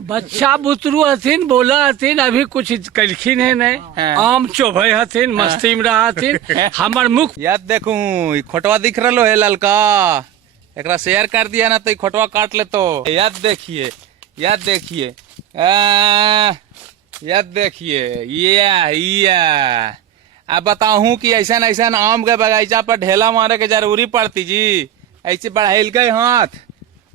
बच्चा बुतरू हथिन, बोला हथिन, अभी कुछ कलखिन है नहीं। आम चोभे हथिन, मस्ती में रहा हथिन। हमार मुख याद देखू खोटवा दिख रहा है ललका, एकरा शेयर कर दिया ना तो ई खोटवा काट ले। तो याद देखिए, याद देखिए, याद देखिए, ये अब बताऊं कि ऐसा ऐसा आम के बगीचा पर ढेला मारे के जरूरी पड़ती जी। ऐसे बढ़ाइल के हाथ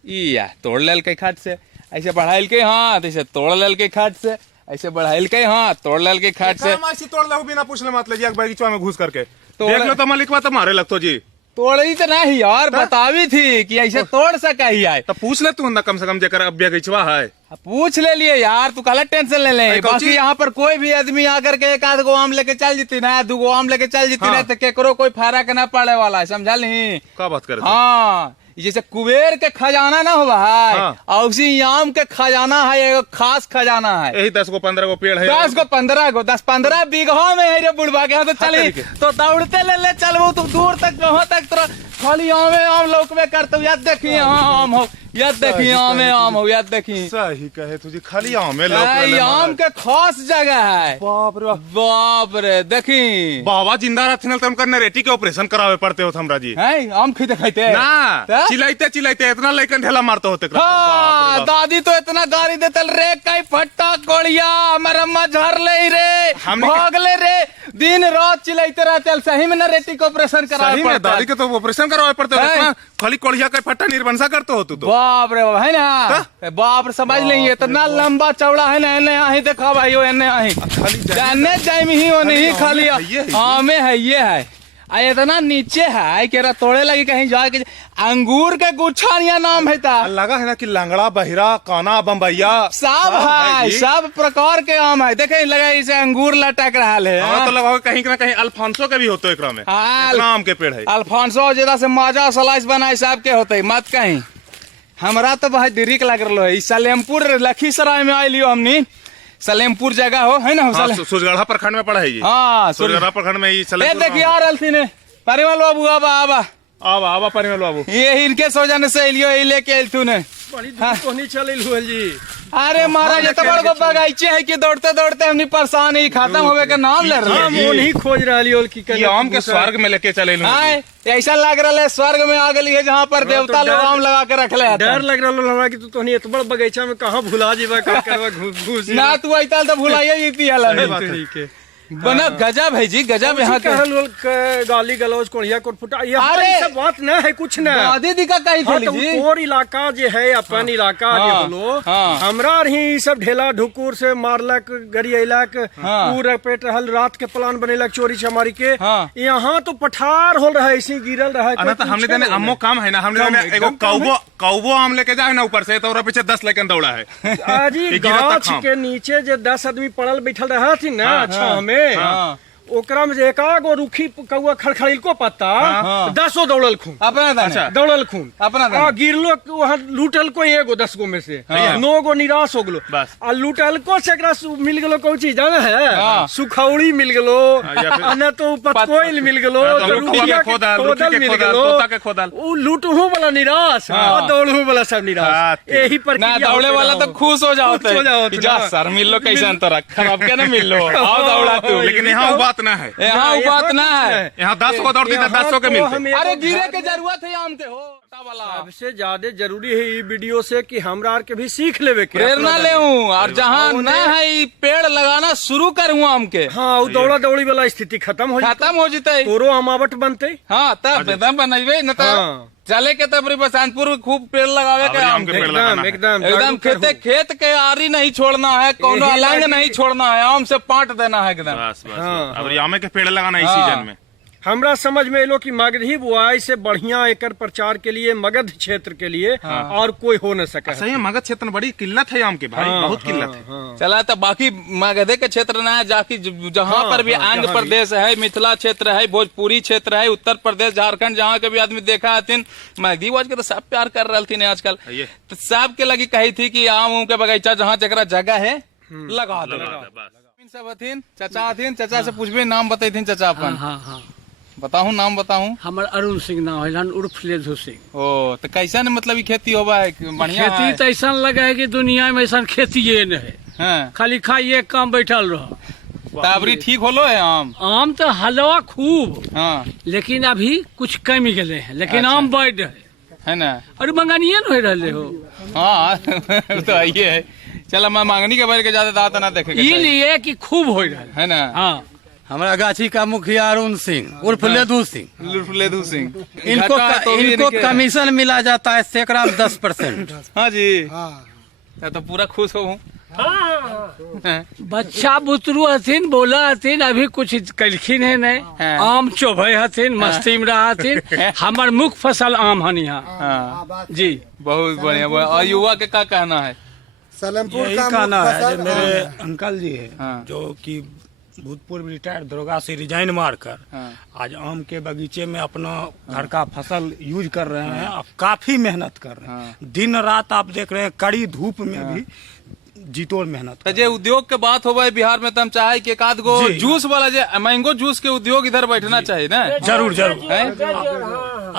या तोड़ लेल के खाट से, ऐसे बढ़ाइल के हाथ, ऐसे तोड़ लेल के खाट से, ऐसे बढ़ाइल के हाथ, तोड़ लेल के खाट से। तोड़ लो बिना पूछले मत लीजिए बगीचा में घुस करके देख लो तो मालिकवा तो मारे लगतो जी। तोड़ी तो नहीं यार, बतावी थी कि ऐसे तोड़ सका ही आए तो पूछ ले तू ना कम से कम जेकर अब बगीचवा है। पूछ ले लिए यार, तू काला टेंशन ले ले। बाकी यहाँ पर कोई भी आदमी आकर के एक आध गो आम लेके चल जीती ना, दो गो आम लेके चल जीती ना, तो केकरो कोई फर्क न पड़े वाला है, समझा नहीं? क्या बात करे? हाँ, जैसे कुबेर के खजाना ना हुआ है, और उसी आम के खजाना है, एक खास खजाना है। यही 10 को 15 को पेड़ है, 10 को 15 को 10-15 बीघा में है रे बुढ़वा के। तो चली तो दौड़ते ले चलबो तू दूर तक, वहां तक तोरा खाली आम लौकबे करते। याद देखिए आम हो, याद देखिए आम हो, याद देखिए। सही कहे तुझे, खाली आम आम के खास जगह है। बाप रे बाप रे, देखी बाबा जिंदा रहते तो हमका नरेटी के ऑपरेशन करावे पड़ते हो हमरा जी। है आम खीते खाते ना, चिल्लाते चिल्लाते इतना लेकिन ढेला मारते होते। हाँ, दादी तो इतना गाड़ी देते रे, कई फट्टा कोड़िया हमारा अम्मा झाड़ ले रे, भाग ले रे, दिन रात चिल्लाते रहते। सही में नरेटी के ऑपरेशन करावे पड़ता। दादी के तो ऑपरेशन करवाए पड़ते हो, खाली कोड़िया का फट्टा निर्वंशा करते हो तू तो। बाप रे है ना, बाप रे समझ नहीं, इतना लंबा चौड़ा है ना। एने आही देखा भाई, एने आही जाने जाए ही वो नहीं, खाली आमे है ये है। इतना नीचे है कि तोड़े लगी कहीं जाके। अंगूर के गुच्छा नाम है ता लगा है ना कि लंगड़ा, बहिरा, काना, बम्बैया सब है, सब प्रकार के आम है। देखे लगा इसे अंगूर लटक रहा है। तो लगा कहीं ना कहीं अल्फांसो के भी होते है एकरा में। आम के पेड़ है अल्फांसो, जैसा से माजा स्लाइस बनाए सब के होते मत कहीं। हमरा तो बहुत दिरीक लग रहा है। सलेमपुर लखीसराय में आये लियो हमनी, सलेमपुर जगह हो है ना, सुजगढ़ा प्रखंड में पड़ा है ये। हाँ, सुजगढ़ा प्रखंड में ये देखिए यार अलथी ने परिमल बाबू आबा आबा आबा परिमल बाबू, ये इनके सोजाने से लियो, लेके अलथू ने जी। अरे महाराज ये तो बड़ बगीचे है कि दौड़ते दौड़ते हमनी परेशान ही खत्म होवे के नाम ले रहे खोज रही आम के स्वर्ग में लेके चले। ऐसा लग रहा है स्वर्ग में आ गई है, जहाँ पर देवता लोग आम लगा के रख ले। डर लग रहा है कि तू इतना बड़ा बगीचा में कहाँ भुला जीवा ना, तू ऐसा तो भुलाइए जीती बना। गजब है जी, गजब। यहाँ गाली गलौज कोढ़िया कोटफुटा, अरे बात न है कुछ न। दीदी का कही थी और इलाका जो है अपन इलाका बोलो, हमरा ही सब ढेला ढुकुर से मारलक, गरियलक, पूरा पेट रहल, रात के प्लान बनेलक चोरी चमारी के। यहाँ तो पठार हो रहा है, ऐसे गिरल रहा है। हमने अम्मो काम है ना, हमने एगो कौबो आम लेके जाए ना ऊपर से, तो पीछे 10 लेकिन दौड़ा है। गाछ के नीचे जो 10 आदमी पड़ल बैठल रहा थी ना, अच्छा हमें ओकरा में एकागो रूखी कौआ खड़खड़िल को पत्ता 10 दौड़ल खून अपना दौड़ल खून अपना गिरलो वहाँ लूटल को एगो 10 गो में से 9 गो निराश हो गलो। आ लूटल को से मिल गलो कौन चीज जाना है, सुखौड़ी मिल गलो, न तो पतकोइल मिल गलो, लूटहू वाला निराश और दौड़हू वाला सब निराश। यही पर दौड़े वाला तो खुश हो जाओ सर, मिल लो कैसे अंतर रखा, अब क्या ना मिल लो दौड़ा। लेकिन यहाँ बात ना है, यहाँ बात ना है। यहाँ 10 को दौड़ती 10 के मिलते। अरे गिरे के जरूरत है आम के हो वाला। सबसे ज्यादा जरूरी है ये वीडियो से कि हमरा के भी सीख लेवे के प्रेरणा ले, और जहाँ न है पेड़ लगाना शुरू करूँ आम के। हाँ, दौड़ा दौड़ी वाला स्थिति खत्म हो जीते, तोरो अमावट बनते। हाँ, तब एकदम बनइबे न तो चले के तब बसंतपुर खूब पेड़ लगावे के आम के। एकदम खेत के आरी नहीं छोड़ना है, कोनो अलंग नहीं छोड़ना है, आम से पाट देना है एकदम। अब आमे के पेड़ लगाना इस सीजन में। हमरा समझ में लो कि मगधी बुआई से बढ़िया एकर प्रचार के लिए मगध क्षेत्र के लिए और कोई हो न सका। सही है, मगध क्षेत्र में बड़ी किल्लत है आम की भाई, बहुत किल्लत है। चला तो बाकी मगधे के क्षेत्र ना है, जाकि जहाँ पर भी आंध्र प्रदेश है, मिथिला क्षेत्र है, भोजपुरी क्षेत्र है, उत्तर प्रदेश, झारखंड, जहाँ के भी आदमी देखा हथिन मगधी वोज के तो सब प्यार कर रहे थे आजकल। तो सब के लगी कही थी कि आम के बगीचा जहाँ जगह जगह है लगा दो। सब हथिन चाचा हथिन, चाचा से पूछबे नाम बताई चाचा अपन। बताऊं नाम बताऊं? हमार अरुण सिंह नाम है, उर्फ लेधु सिंह। ओ तो कैसा न मतलब खेती होबा है बढ़िया खेती तो ऐसा लगा है कि दुनिया में ऐसा खेती नहीं है, है? खाली खाइए काम बैठल रहो। ताबरी ठीक होलो है आम? आम तो हलवा खूब, हाँ लेकिन अभी कुछ कम गए हैं, लेकिन अच्छा। आम बढ़ है ना? और मंगानिए न हो रहे हो। हाँ तो आइए है। चलो मैं मांगनी के बारे के ज्यादा दांत ना देखे ये लिए कि खूब हो रहा है ना? हाँ। हमारा गाछी का मुखिया अरुण सिंह उर्फ लेधु सिंह। लेधु सिंह इनको कमीशन मिला जाता है सैकड़ा 10%। हाँ जी, तो पूरा खुश हो। बच्चा बुतरू हथिन, बोला हथिन, अभी कुछ कलखिन है नहीं। आम चोभे हथिन, मस्ती में रहा हथिन। हमार मुख्य फसल आम हन यहाँ जी। बहुत बढ़िया। और युवा के क्या कहना है? सलेमपुर का कहना है फसल जो मेरे अंकल जी है, हाँ। जो कि भूतपूर्व रिटायर्ड दरोगा से रिजाइन मारकर हाँ। आज आम के बगीचे में अपना घर का फसल यूज कर रहे हैं और काफी मेहनत कर रहे हैं। दिन रात आप देख रहे हैं, कड़ी धूप में भी जीतोड़ मेहनत तो जे उद्योग के बात हो बिहार में, तो हम चाहे कि एक आध गो जी। जूस वाला जे मैंगो जूस के उद्योग इधर बैठना चाहिए ना। जरूर जरूर है?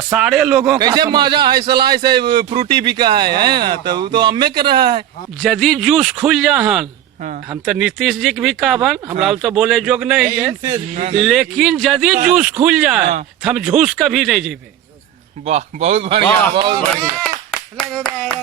सारे लोगों का कैसे मजा है, सलाई से फ्रूटी बिका है ना? तो वो तो अम्मे के रहा है। यदि जूस खुल जाहन, हाँ। हम तो नीतीश जी के भी कहबन, हमरा तो बोले जोग नहीं है, लेकिन यदि जूस खुल जाए तो हम झूस कभी नहीं जीवे। वाह, बहुत बढ़िया, बहुत बढ़िया।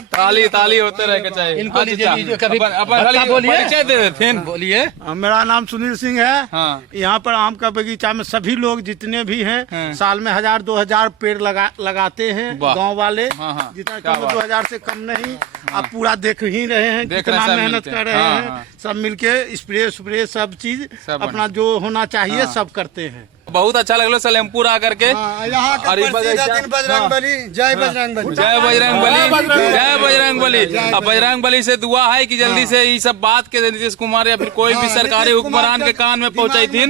ताली ताली होते रहे के चाहिए। इनको लीजिए, अच्छा, लीजिए, कभी अपन खाली बोलिए। परिचय दे देते। बोलिए। मेरा नाम सुनील सिंह है। हाँ। यहाँ पर आम का बगीचा में सभी लोग जितने भी हैं, हाँ। साल में 1000-2000 पेड़ लगाते हैं वाह। गांव वाले। हाँ, हाँ। जितना क्या कम बात। 2000 से कम नहीं। आप पूरा देख ही रहे हैं देख कितना रहे हैं, सब मेहनत मिलके। कर रहे हाँ, हैं। हाँ। सब मिलके स्प्रे सब चीज सब अपना जो होना चाहिए हाँ। सब करते हैं। बहुत अच्छा लगलो सलेमपुर आकर के। यहाँ का और ये प्रसिद्ध बगीचा- दिन बजरंग बली। जय बजरंग बली। जय बजरंग बली, जय बजरंग बली। अब बजरंग बली से दुआ है कि जल्दी से ये सब बात के नीतीश कुमार या फिर कोई भी सरकारी हुक्मरान के कान में पहुंचाई थी।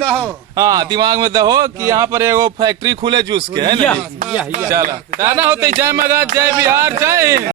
हाँ, दिमाग में दहो कि यहाँ पर एगो फैक्ट्री खुले जूस के, है ना? चलो, रहना होते। जय मगध, जय बिहार, जय हिंद।